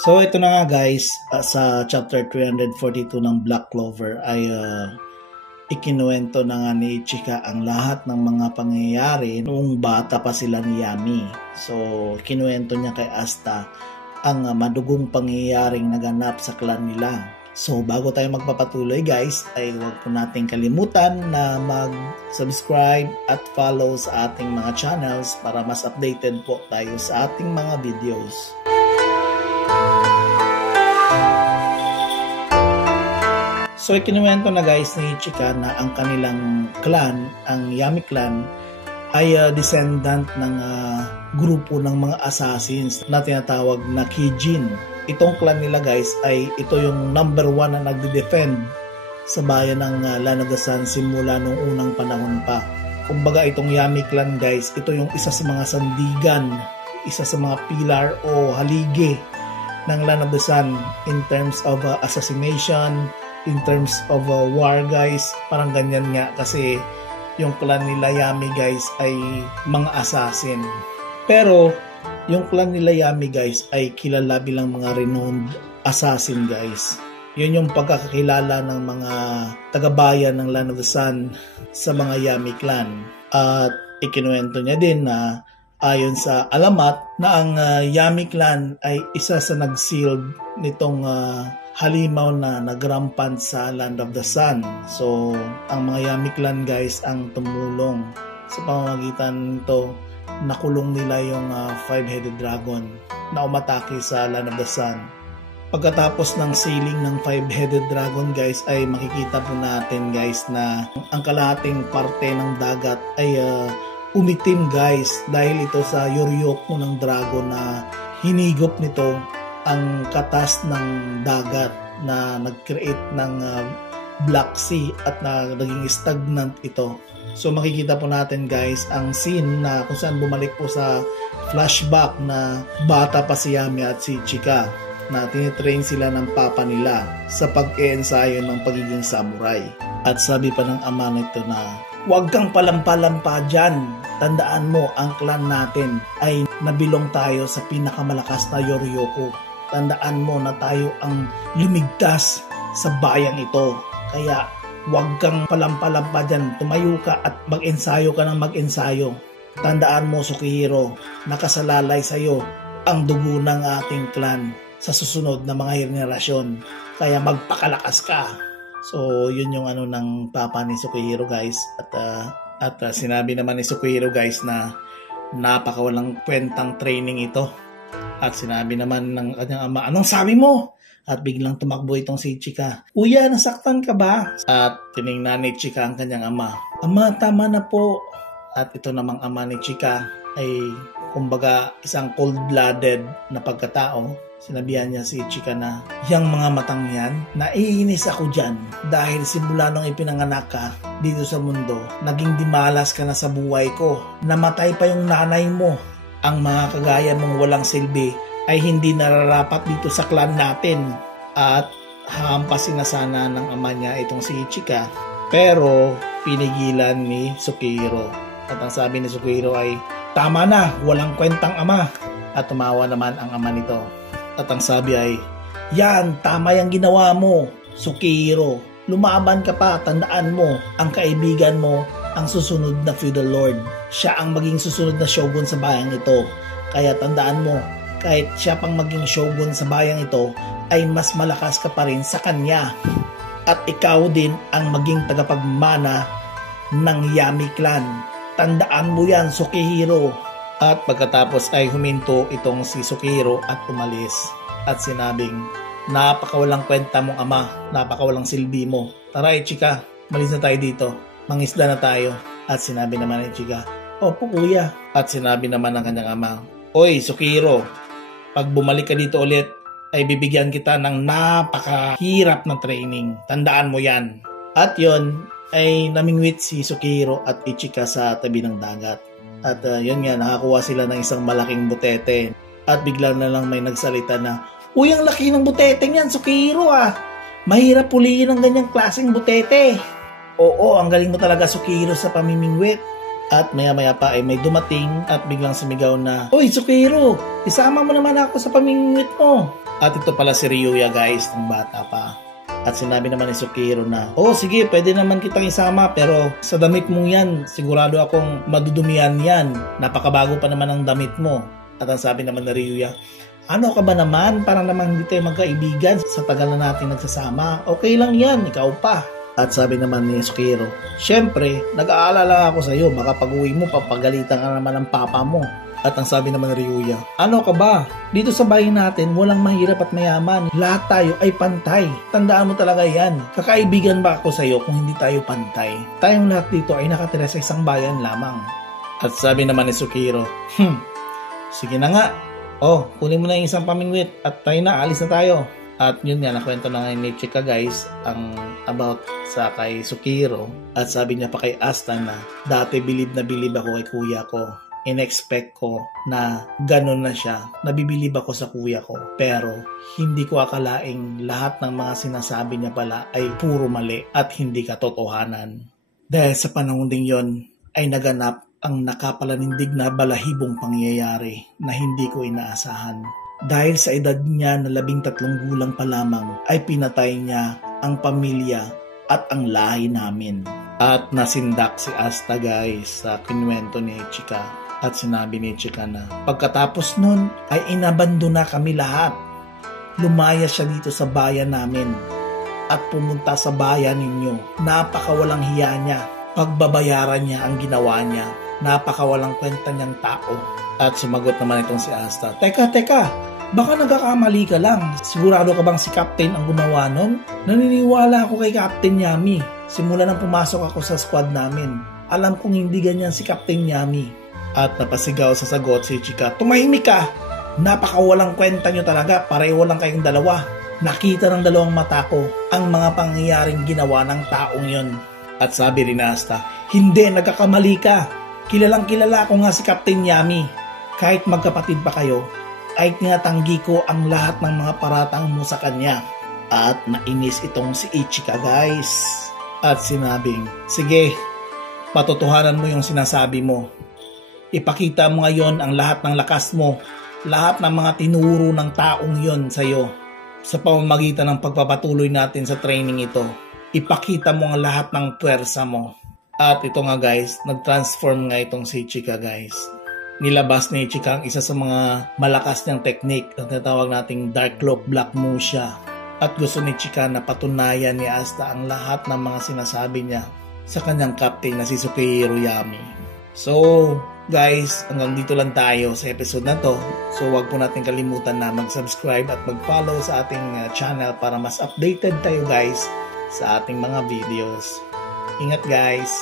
So ito na nga guys, sa chapter 342 ng Black Clover ay ikinuwento na nga ni Ichika ang lahat ng mga pangyayari noong bata pa sila ni Yami. So ikinuwento niya kay Asta ang madugong pangyayaring naganap sa clan nila. So bago tayo magpapatuloy guys, ay huwag po nating kalimutan na mag-subscribe at follow sa ating mga channels para mas updated po tayo sa ating mga videos. So ikinuwento na guys ni Ichika na ang kanilang clan, ang Yami clan, ay descendant ng grupo ng mga assassins na tinatawag na Kijin. Itong clan nila guys ay ito yung number 1 na nagde-defend sa bayan ng Lanagasan simula nung unang panahon pa. Kumbaga itong Yami clan guys, ito yung isa sa mga sandigan, isa sa mga pilar o haligi ng Lanagasan in terms of assassination, in terms of war guys. Parang ganyan nga kasi yung clan nila Yami guys ay mga assassin. Pero yung clan nila Yami guys ay kilala bilang mga renowned assassin guys. Yun yung pagkakakilala ng mga tagabayan ng Land of the Sun sa mga Yami clan. At ikinuwento niya din na ayon sa alamat na ang Yami clan ay isa sa nag-sealed nitong halimaw na nagrampant sa Land of the Sun. So ang mga Yami clan guys ang tumulong sa pamamagitan nito. Nakulong nila yung 5-headed dragon na umatake sa Land of the Sun. Pagkatapos ng sealing ng 5-headed dragon guys ay makikita po natin guys na ang kalahating parte ng dagat ay umitim guys dahil ito sa yoryoko ng dragon na hinigop nito ang katas ng dagat na nag-create ng Black Sea at naging stagnant ito. So makikita po natin guys ang scene na kung saan bumalik po sa flashback na bata pa si Yami at si Ichika na tinitrain sila ng papa nila sa pag-e-ensayo ng pagiging samurai. At sabi pa ng ama nito na huwag kang palampa-lampa dyan. Tandaan mo ang clan natin ay nabilong tayo sa pinakamalakas na yoryoko. Tandaan mo na tayo ang lumigtas sa bayang ito. Kaya huwag kang palampa-lampa dyan. Tumayo ka at mag-ensayo ka ng mag-ensayo. Tandaan mo Sukihiro, nakasalalay sa'yo ang dugo ng ating clan sa susunod na mga henerasyon. Kaya magpakalakas ka. So yun yung ng papa ni Sukihiro guys. At sinabi naman ni Sukihiro guys na napakawalang kwentang training ito. At sinabi naman ng kanyang ama, anong sabi mo? At biglang tumakbo itong si Ichika. Kuya, nasaktan ka ba? At tiningnan ni Ichika ang kanyang ama. Ama, tama na po. At ito namang ama ni Ichika ay kumbaga isang cold-blooded na pagkatao. Sinabihan niya si Ichika na, yang mga matang yan, naiinis ako dyan dahil simula nung ipinanganak ka dito sa mundo, naging dimalas ka na sa buhay ko. Namatay pa yung nanay mo. Ang mga kagaya mong walang silbi ay hindi nararapat dito sa clan natin. At hampasin na sana ng ama niya itong si Ichika, pero pinigilan ni Sukihiro. At ang sabi ni Sukihiro ay, tama na, walang kwentang ama. At tumawa naman ang ama nito. At ang sabi ay, yan, tama yung ginawa mo, Sukihiro. Lumaban ka pa, tandaan mo, ang kaibigan mo ang susunod na feudal lord. Siya ang maging susunod na shogun sa bayang ito. Kaya tandaan mo, kahit siya pang maging shogun sa bayang ito, ay mas malakas ka pa rin sa kanya. At ikaw din ang maging tagapagmana ng Yami clan. Tandaan mo yan, Sukihiro. At pagkatapos ay huminto itong si Sukihiro at umalis. At sinabing, napakawalang kwenta mong ama, napakawalang silbi mo. Tara Ichika, malis na tayo dito. Mangisda na tayo. At sinabi naman ni Ichika, opo kuya. At sinabi naman ng kanyang ama, oy Sukihiro, pag bumalik ka dito ulit, ay bibigyan kita ng napakahirap na training. Tandaan mo yan. At yon ay namingwit si Sukihiro at Ichika sa tabi ng dagat. At yun nga, nakakuha sila ng isang malaking butete. At bigla na lang may nagsalita na, uy, ang laki ng butete niyan, Sukihiro ah. Mahirap pulihin ang ganyang klaseng butete. Oo, ang galing mo talaga Sukihiro sa pamimingwit. At maya-maya pa ay may dumating at biglang sumigaw na, "Oy, Sukihiro! Isama mo naman ako sa pamingwit mo!" At ito pala si Ryuya guys, ng bata pa. At sinabi naman ni Sukihiro na, "Oh, sige, pwede naman kitang isama, pero sa damit mong yan, sigurado akong madudumihan yan. Napakabago pa naman ang damit mo." At ang sabi naman ni Ryuya, "Ano ka ba naman? Parang naman hindi tayo magkaibigan sa tagal na natin nagsasama. Okay lang yan, ikaw pa." At sabi naman ni Sukihiro, "Syempre, nag-aalala ako sa iyo, baka pag-uwi mo, papagalitan ka naman ng papa mo." At ang sabi naman ni Ryuya, "Ano ka ba? Dito sa bahay natin, walang mahirap at mayaman. Lahat tayo ay pantay. Tandaan mo talaga yan. Kakaibigan ba ako sa iyo kung hindi tayo pantay? Tayong lahat dito ay nakatira sa isang bayan lamang." At sabi naman ni Sukihiro, "Sige na nga. Oh, kunin mo na yung isang pamingwit at tayo na, alis na tayo." At yun nga, nakwento na nga ni Chika guys ang about sa kay Sukihiro. At sabi niya pa kay Asta na dati bilib na bilib ako kay kuya ko. In-expect ko na ganun na siya. Nabibilib ako sa kuya ko. Pero hindi ko akalaing lahat ng mga sinasabi niya pala ay puro mali at hindi katotohanan. Dahil sa panahon ding yon ay naganap ang nakapalanindig na balahibong pangyayari na hindi ko inaasahan. Dahil sa edad niya na 13 gulang pa lamang ay pinatay niya ang pamilya at ang lahi namin. At nasindak si Asta guys sa kinuwento ni Chika. At sinabi ni Chika na pagkatapos nun ay inabandona kami lahat. Lumaya siya dito sa bayan namin at pumunta sa bayan ninyo. Napakawalang hiya niya. Pagbabayaran niya ang ginawa niya. Napakawalang kwenta niyang tao. At sumagot naman itong si Asta, Teka, baka nagkakamali ka lang. Sigurado ka bang si Captain ang gumawa nun? Naniniwala ako kay Captain Yami. Simula nang pumasok ako sa squad namin. Alam kong hindi ganyan si Captain Yami." At napasigaw sa sagot si Chika, "Tumahimik ka! Napakawalang kwenta nyo talaga, pareho lang kayong dalawa. Nakita ng dalawang mata ko ang mga pangyayaring ginawa ng taong yon." At sabi rin na Asta, "Hindi, nagkakamali ka. Kilalang kilala ko nga si Captain Yami. Kahit magkapatid pa kayo, ay tinatanggi ko ang lahat ng mga paratang mo sa kanya." At nainis itong si Ichika guys. At sinabing, "Sige, patotohanan mo yung sinasabi mo. Ipakita mo ngayon ang lahat ng lakas mo, lahat ng mga tinuro ng taong yon sa'yo. Sa pamamagitan ng pagpapatuloy natin sa training ito, ipakita mo ang lahat ng puwersa mo." At ito nga guys, nag-transform nga itong si Chika guys. Nilabas ni Chika ang isa sa mga malakas niyang technique na tinatawag nating Dark Cloak Black Musha. At gusto ni Chika na patunayan ni Asta ang lahat ng mga sinasabi niya sa kanyang captain na si Sukihiro Yami. So guys, hanggang dito lang tayo sa episode na to. So huwag po natin kalimutan na mag-subscribe at mag-follow sa ating channel para mas updated tayo guys sa ating mga videos. Ingat guys!